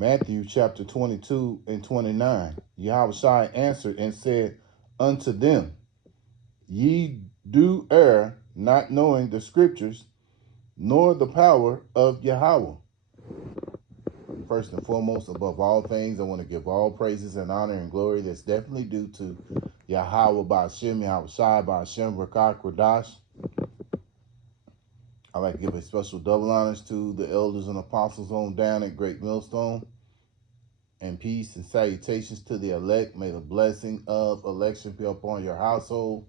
Matthew chapter 22 and 29. Yahushua answered and said unto them, Ye do err, not knowing the scriptures, nor the power of Yahweh. First and foremost, above all things, I want to give all praises and honor and glory that's definitely due to Yahweh Ba'ashem, Yahushua Ba'ashem, Rakah Kodash. I'd like to give a special double honors to the elders and apostles on down at Great Millstone. And peace and salutations to the elect. May the blessing of election be upon your household.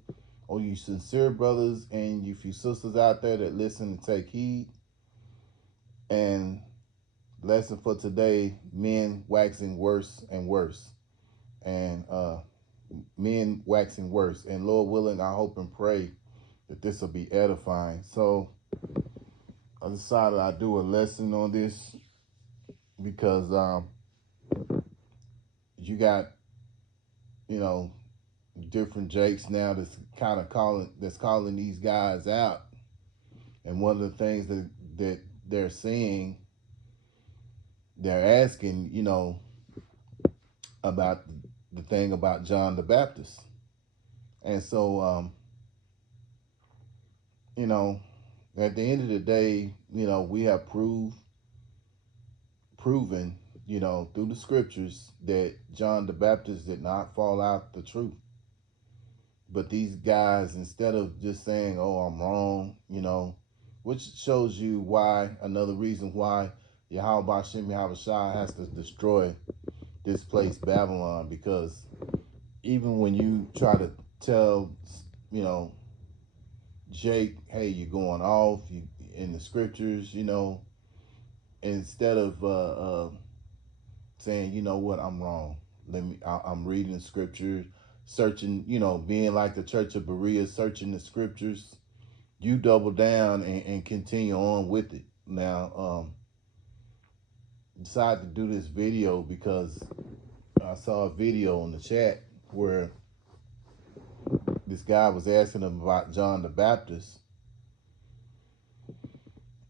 Oh, you sincere brothers and you few sisters out there that listen and take heed. And lesson for today, men waxing worse and worse. And men waxing worse. And Lord willing, I hope and pray that this will be edifying. So I decided I'd do a lesson on this because you got, different Jakes now that's kind of calling these guys out. And one of the things that they're saying, they're asking, about the thing about John the Baptist. And so, at the end of the day, we have proven, through the scriptures that John the Baptist did not fall out the truth. But these guys, instead of just saying, oh, I'm wrong, which shows you why, another reason why Yahweh Ba'ashem Yahushua has to destroy this place, Babylon, because even when you try to tell, Jake, hey, you're going off in the scriptures, instead of saying, you know what, I'm wrong. I'm reading the scriptures, searching, being like the Church of Berea, searching the scriptures. You double down and continue on with it. Now, decided to do this video because I saw a video in the chat where this guy was asking him about John the Baptist.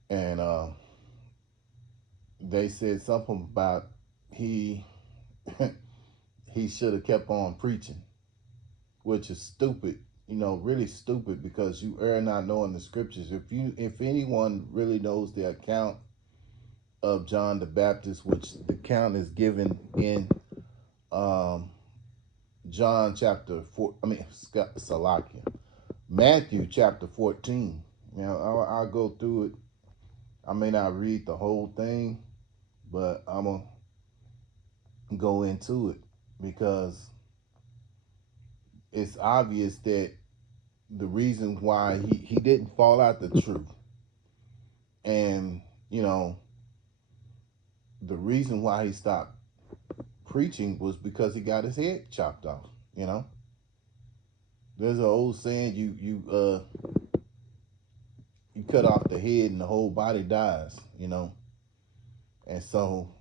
And they said something about he should have kept on preaching, which is stupid, really stupid, because you err not knowing the scriptures. If anyone really knows the account of John the Baptist, which the account is given in John chapter 4, Salakia, Matthew chapter 14. I'll go through it. I may not read the whole thing, but I'm going to go into it because it's obvious that the reason why he didn't fall out the truth, and, the reason why he stopped preaching was because he got his head chopped off, There's an old saying, you cut off the head and the whole body dies, And so,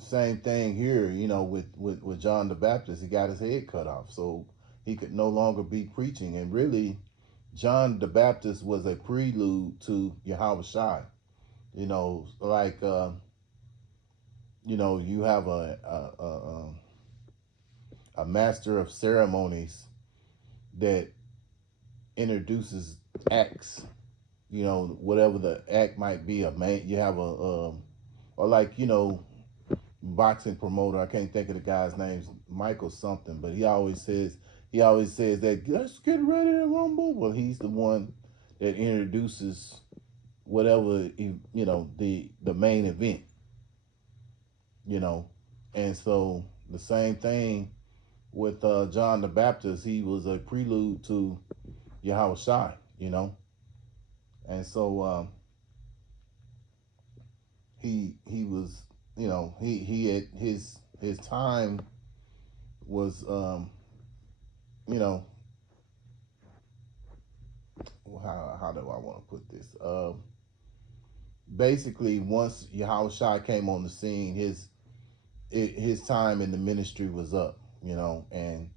same thing here, with John the Baptist. He got his head cut off, so he could no longer be preaching. And really, John the Baptist was a prelude to Yahushua. Like, you have a master of ceremonies that introduces acts, whatever the act might be. You have or like, boxing promoter. I can't think of the guy's name, Michael something, but he always says that let's get ready to rumble. Well, he's the one that introduces whatever, the main event, And so the same thing with John the Baptist. He was a prelude to Yahushua, And so he was, he at his time was, how do I want to put this? Basically, once Yahushua came on the scene, his time in the ministry was up, and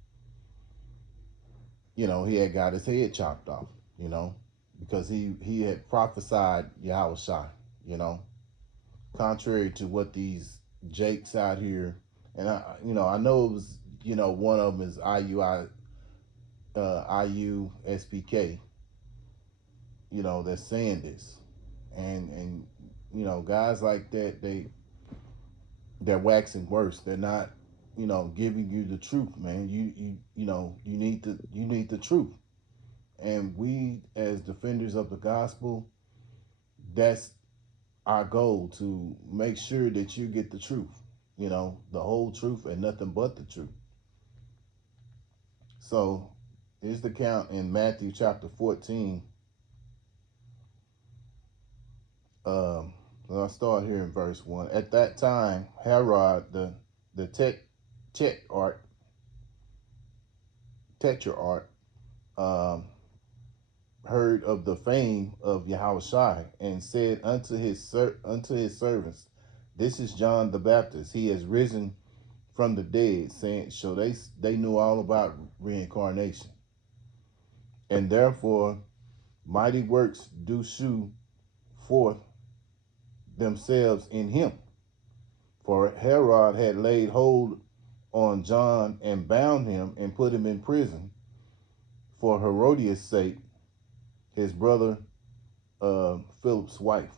he had got his head chopped off, because he had prophesied Yahushua, contrary to what these Jake's out here, and I know it was, one of them is IUSPK, that's saying this, and guys like that, they're waxing worse. They're not, giving you the truth, man. You need the truth, and we as defenders of the gospel, that's our goal, to make sure that you get the truth, the whole truth and nothing but the truth. So here's the count in Matthew chapter 14. I'll start here in verse 1. At that time, Herod, the tetrarch, heard of the fame of Yahushua, and said unto his servants, "This is John the Baptist. He has risen from the dead." Saying, so they knew all about reincarnation, and therefore mighty works do shew forth themselves in him. For Herod had laid hold on John and bound him and put him in prison for Herodias' sake, his brother Philip's wife.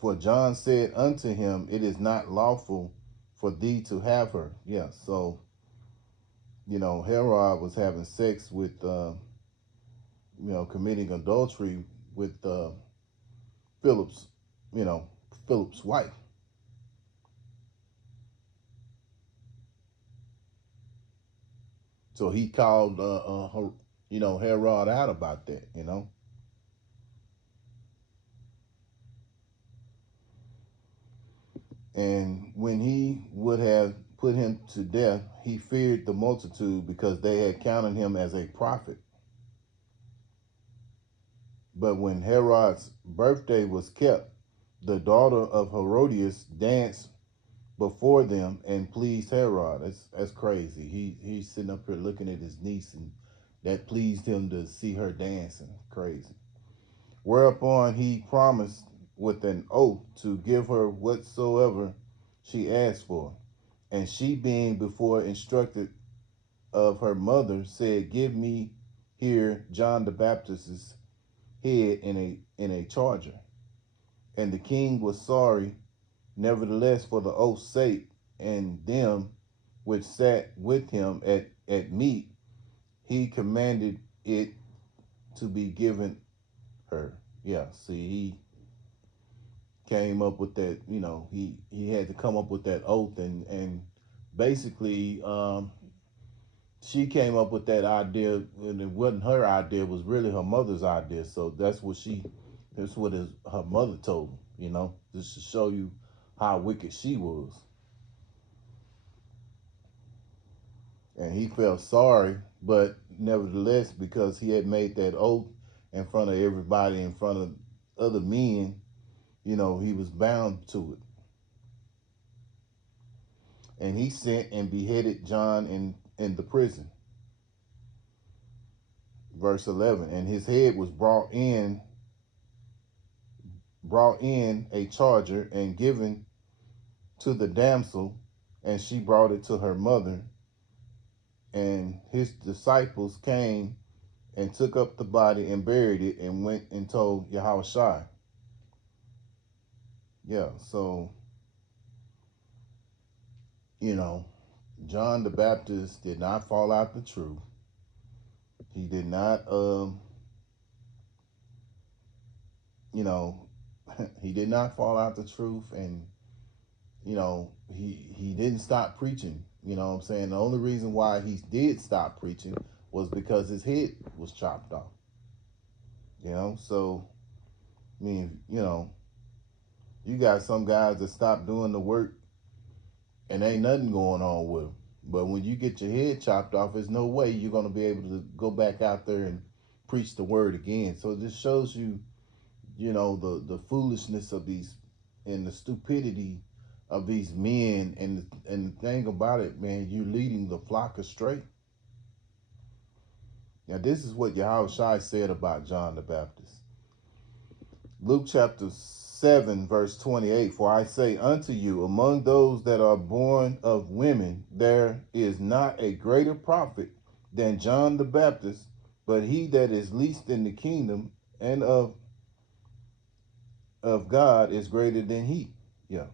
For John said unto him, "It is not lawful for thee to have her." Yeah, so Herod was having sex with, committing adultery with Philip's, Philip's wife. So he called, Herod out about that, And when he would have put him to death, he feared the multitude, because they had counted him as a prophet. But when Herod's birthday was kept, the daughter of Herodias danced before them and pleased Herod. That's crazy. He's sitting up here looking at his niece, and that pleased him to see her dancing. Crazy. Whereupon he promised with an oath to give her whatsoever she asked for. And she, being before instructed of her mother, said, "Give me here John the Baptist's head in a charger." And the king was sorry, nevertheless, for the oath's sake, and them which sat with him at meat, he commanded it to be given her. Yeah, see, he came up with that, he had to come up with that oath, and basically, she came up with that idea, and it wasn't her idea, it was really her mother's idea. So that's what her mother told him, just to show you how wicked she was. And he felt sorry, but nevertheless, because he had made that oath in front of everybody, in front of other men, he was bound to it. And he sent and beheaded John in the prison. Verse 11, and his head was brought in a charger and given to the damsel, and she brought it to her mother. And his disciples came and took up the body and buried it, and went and told Yahushua. Yeah, so, John the Baptist did not fall out the truth. He did not, he did not fall out the truth, and, he didn't stop preaching. You know what I'm saying? The only reason why he did stop preaching was because his head was chopped off. So, I mean, you got some guys that stop doing the work and ain't nothing going on with them. But when you get your head chopped off, there's no way you're going to be able to go back out there and preach the word again. So this shows you, the foolishness of these, and the stupidity of these men. And the thing about it, man, you're leading the flock astray. Now, this is what Yahushua said about John the Baptist. Luke chapter 7, verse 28, for I say unto you, among those that are born of women, there is not a greater prophet than John the Baptist, but he that is least in the kingdom and of God is greater than he. Yeah.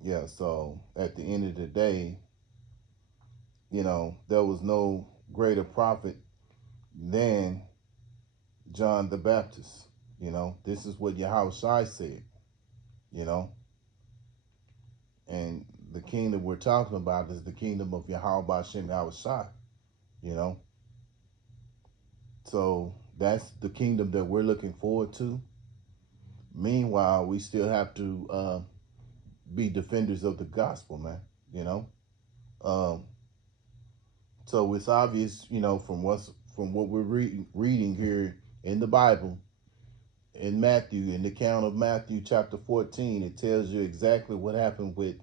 Yeah. So at the end of the day, there was no greater prophet than John the Baptist. This is what Yahushua said, you know, and the kingdom we're talking about is the kingdom of Yahweh Shem Yahushua, you know. So that's the kingdom that we're looking forward to. Meanwhile, we still have to be defenders of the gospel, man, you know. So it's obvious, from what we're reading here in the Bible, in Matthew, in the account of Matthew chapter 14, it tells you exactly what happened with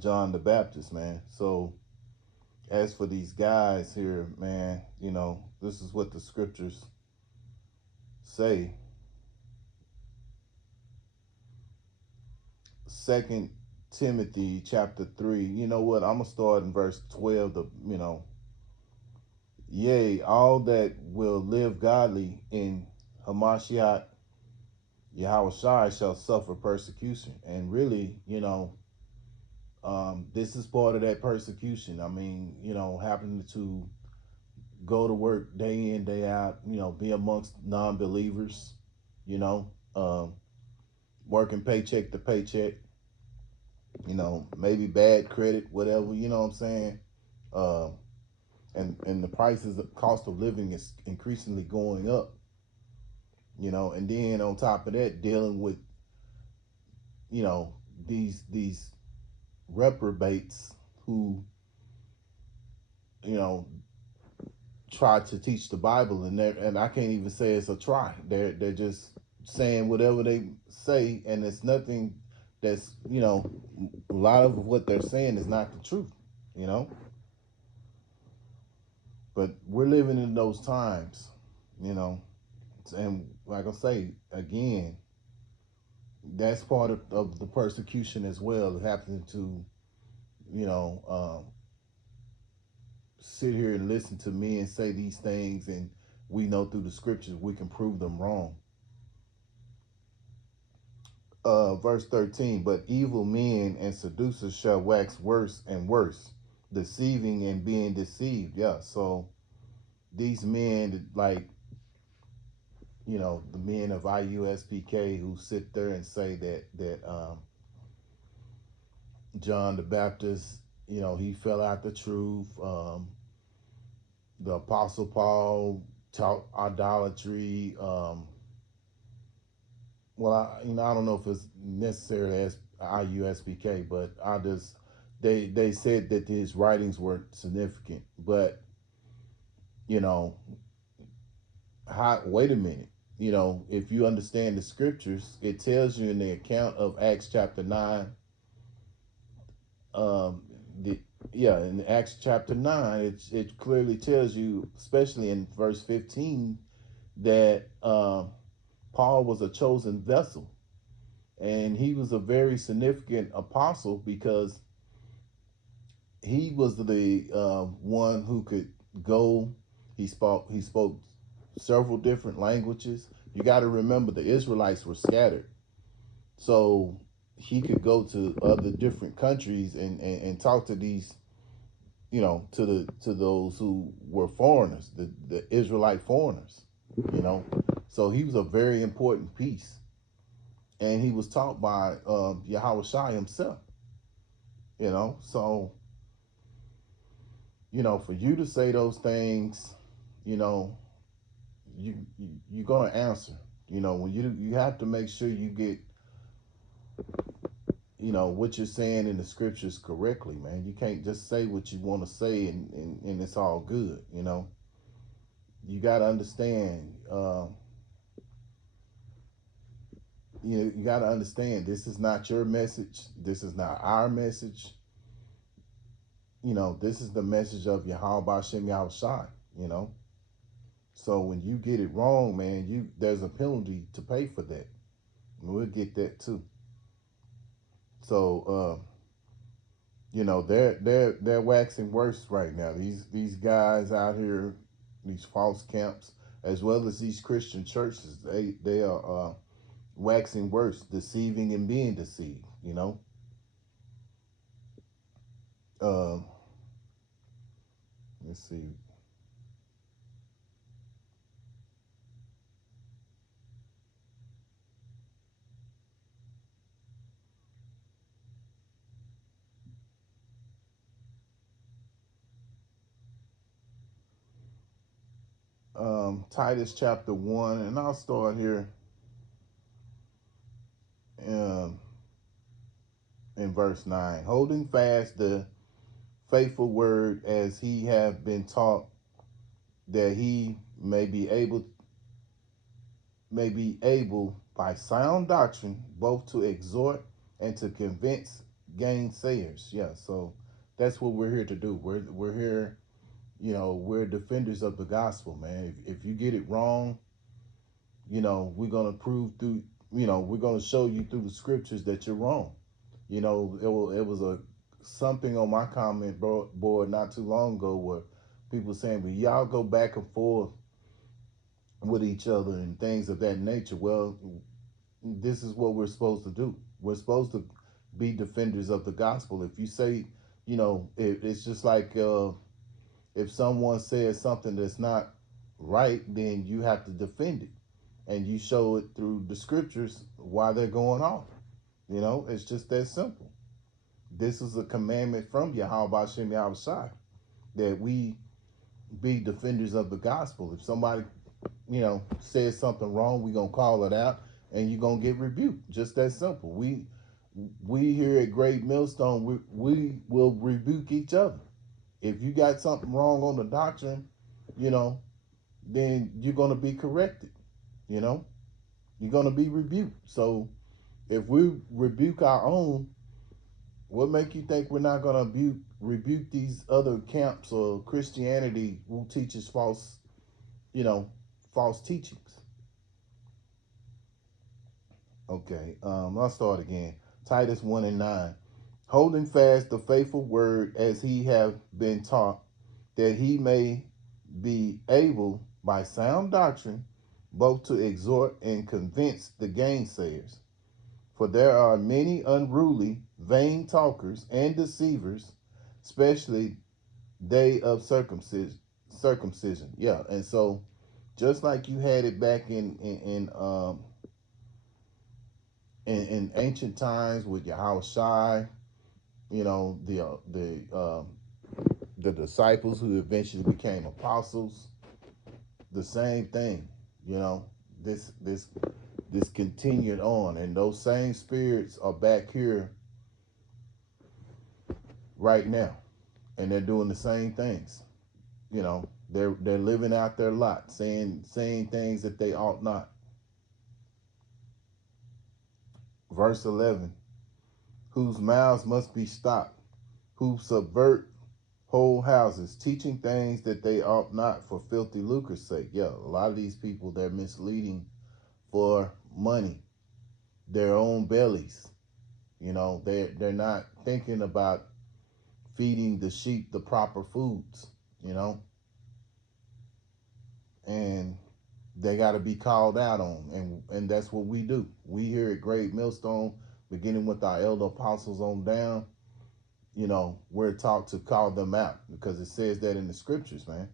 John the Baptist, man. So as for these guys here, man, this is what the scriptures say. 2 Timothy chapter 3. You know what? I'm going to start in verse 12. Yea, all that will live godly in Hamashiach Yahushua shall suffer persecution. And really, this is part of that persecution. I mean, happening to go to work day in, day out, be amongst non-believers, working paycheck to paycheck, maybe bad credit, whatever, you know what I'm saying? And the prices, the cost of living is increasingly going up, and then on top of that, dealing with, these reprobates who, try to teach the Bible, and I can't even say it's a try. They're just saying whatever they say, and it's nothing that's, a lot of what they're saying is not the truth, But we're living in those times, and like I say, again, that's part of the persecution as well, happening to, sit here and listen to me and say these things, and we know through the scriptures we can prove them wrong. Verse 13, but evil men and seducers shall wax worse and worse, deceiving and being deceived. Yeah, so these men, like, the men of IUSPK who sit there and say that John the Baptist, he fell out the truth. The Apostle Paul taught idolatry. Well, I don't know if it's necessarily as IUSPK, but they said that his writings were significant. But wait a minute. If you understand the scriptures, it tells you in the account of Acts chapter 9. In Acts chapter 9, it clearly tells you, especially in verse 15, that Paul was a chosen vessel, and he was a very significant apostle because he was the one who could go. He spoke several different languages. You got to remember, the Israelites were scattered, so he could go to other different countries and talk to these, to those who were foreigners, the Israelite foreigners, So he was a very important piece, and he was taught by Yahushua himself, So, for you to say those things, you're gonna answer. When you have to make sure you get, what you're saying in the scriptures correctly, man. You can't just say what you want to say and it's all good, You got to understand, you got to understand, this is not your message. This is not our message. This is the message of Yahweh Shem Yahushua, So when you get it wrong, man, there's a penalty to pay for that. And we'll get that too. So they're waxing worse right now. These guys out here, these false camps, as well as these Christian churches, they are waxing worse, deceiving and being deceived. Um, let's see. Titus chapter 1, and I'll start here um, in verse 9. Holding fast the faithful word as he have been taught, that he may be able by sound doctrine both to exhort and to convince gainsayers. Yeah, so that's what we're here to do. We're here, we're defenders of the gospel, man. If you get it wrong, we're gonna prove through, we're gonna show you through the scriptures that you're wrong. It was a something on my comment board not too long ago where people saying, "Well, y'all go back and forth with each other and things of that nature." Well, this is what we're supposed to do. We're supposed to be defenders of the gospel. If you say, it's just like if someone says something that's not right, then you have to defend it, and you show it through the scriptures why they're going off. It's just that simple. This is a commandment from Yahweh Shem Yahushai, that we be defenders of the gospel. If somebody, says something wrong, we're gonna call it out, and you're gonna get rebuked. Just that simple. We here at Great Millstone, we will rebuke each other. If you got something wrong on the doctrine, you know, then you're gonna be corrected. You know, you're gonna be rebuked. So if we rebuke our own, what make you think we're not gonna rebuke these other camps or Christianity who teaches false, false teachings? Okay, I'll start again. Titus 1 and 9. Holding fast the faithful word as he have been taught, that he may be able by sound doctrine both to exhort and convince the gainsayers. For there are many unruly, vain talkers and deceivers, especially they of circumcision. Yeah, and so just like you had it back in ancient times with Yahushai, the disciples who eventually became apostles, the same thing. This continued on, and those same spirits are back here right now, and they're doing the same things. They're living out their lot, saying things that they ought not. Verse 11, whose mouths must be stopped, who subvert whole houses, teaching things that they ought not for filthy lucre's sake. Yeah, a lot of these people, they're misleading for money, their own bellies. They're not thinking about feeding the sheep the proper foods, and they got to be called out on, and that's what we do. We here at Great Millstone, beginning with our elder apostles on down, we're taught to call them out because it says that in the scriptures, man.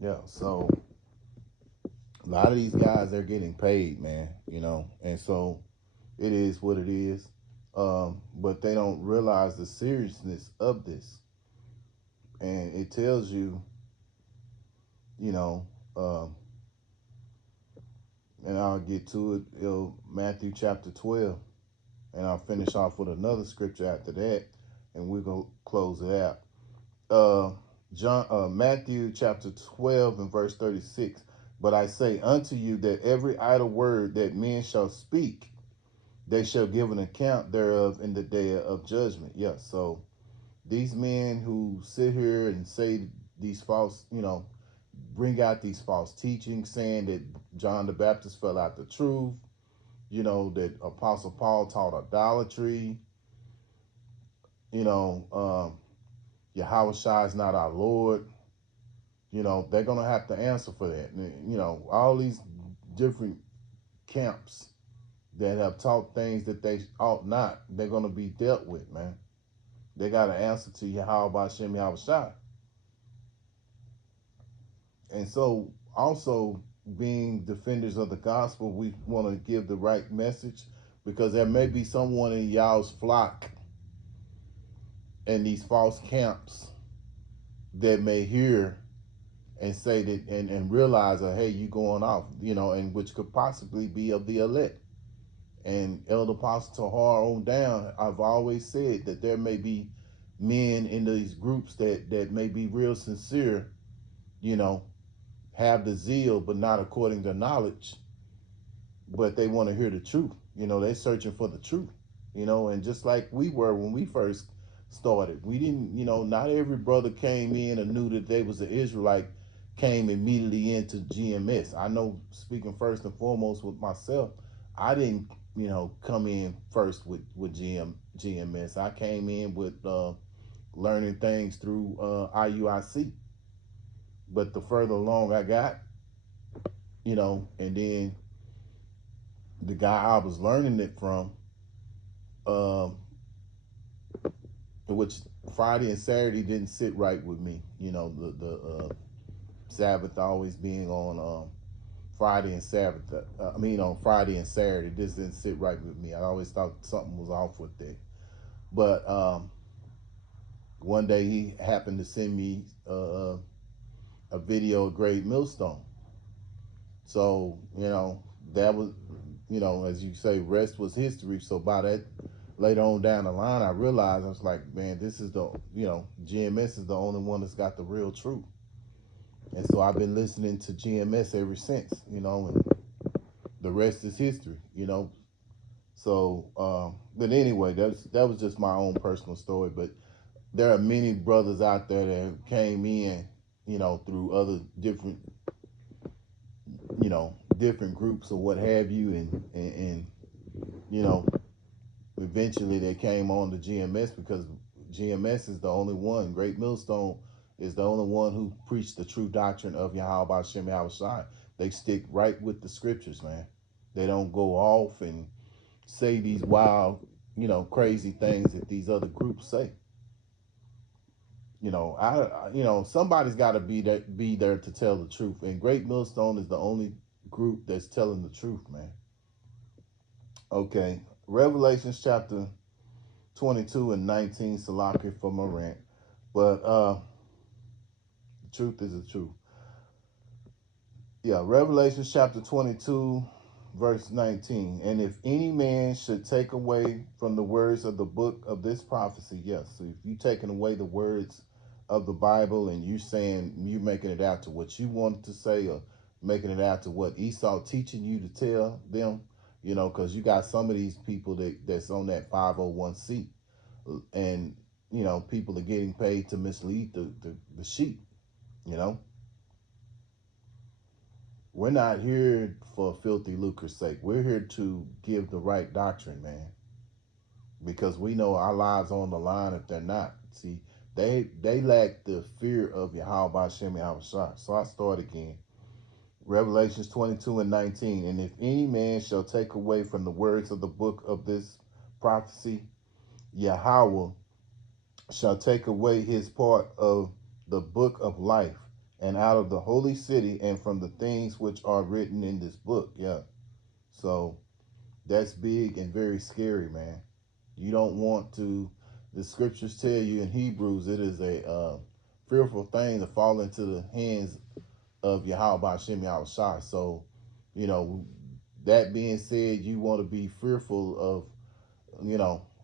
Yeah, so a lot of these guys, they're getting paid, man, and so it is what it is. But they don't realize the seriousness of this. And it tells you, and I'll get to it, Matthew chapter 12. And I'll finish off with another scripture after that, and we're going to close it out. Matthew chapter 12 and verse 36. But I say unto you that every idle word that men shall speak, they shall give an account thereof in the day of judgment. Yes. So these men who sit here and say these false, bring out these false teachings, saying that John the Baptist fell out the truth, that Apostle Paul taught idolatry, Yahweh Shai is not our Lord. They're going to have to answer for that. All these different camps that have taught things that they ought not, they're going to be dealt with, man. They got to answer to Yahweh Shem Yahweh Shai. And so, also, being defenders of the gospel, we want to give the right message, because there may be someone in y'all's flock and these false camps that may hear and say that and realize that, hey, you going off, and which could possibly be of the elect. And Elder Apostle Tahar on down, I've always said that there may be men in these groups that may be real sincere, have the zeal, but not according to knowledge, but they want to hear the truth. They're searching for the truth, and just like we were when we first started, we didn't, not every brother came in and knew that they was an Israelite, came immediately into GMS. I know, speaking first and foremost with myself, I didn't, come in first with GMS. I came in with learning things through IUIC. But the further along I got, and then the guy I was learning it from, which Friday and Saturday didn't sit right with me. The Sabbath always being on Friday and Sabbath. On Friday and Saturday, this didn't sit right with me. I always thought something was off with that. But one day he happened to send me a video of Great Millstone. So, that was, as you say, rest was history. So by that, later on down the line, I realized, I was like, man, this is the, GMS is the only one that's got the real truth. And so I've been listening to GMS ever since, and the rest is history, So, but anyway, that was just my own personal story. But there are many brothers out there that came in, through other different, different groups or what have you, and eventually they came on to GMS, because GMS is the only one. Great Millstone is the only one who preached the true doctrine of Yahweh Shem Yahweh Shai. They stick right with the scriptures, man. They don't go off and say these wild, crazy things that these other groups say. Somebody's got to be there to tell the truth, and Great Millstone is the only group that's telling the truth, man. Okay, Revelations chapter 22 and 19, Salaki for my rant, but the truth is the truth. Yeah, Revelation chapter 22, verse 19. And if any man should take away from the words of the book of this prophecy, yes. So if you taking away the words of the Bible and you saying, you making it out to what you wanted to say, or making it out to what Esau teaching you to tell them, because you got some of these people that's on that 501c, and people are getting paid to mislead the sheep. We're not here for filthy lucre's sake. We're here to give the right doctrine, man, because we know our lives are on the line if they're not. See, they lack the fear of Yahweh Shem Yahweh Shai. So I start again. Revelations 22 and 19. And if any man shall take away from the words of the book of this prophecy, Yahweh shall take away his part of the book of life, and out of the holy city, and from the things which are written in this book. Yeah. So that's big and very scary, man. You don't want to, the scriptures tell you in Hebrews, it is a fearful thing to fall into the hands of Yahweh Shem Yahweh Shai. So, that being said, you want to be fearful of,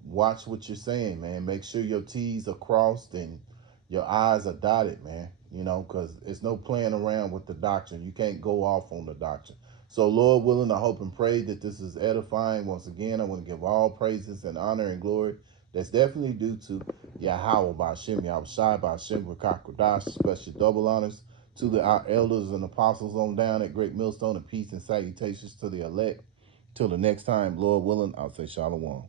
watch what you're saying, man. Make sure your T's are crossed, and, your I's are dotted, man, you know, because it's no playing around with the doctrine. You can't go off on the doctrine. So, Lord willing, I hope and pray that this is edifying. Once again, I want to give all praises and honor and glory that's definitely due to Yahweh Ba'Shem, Yahushai Ba'Shem, Rakakwadash. Special double honors to our elders and apostles on down at Great Millstone, and peace and salutations to the elect. Till the next time, Lord willing, I'll say shalom.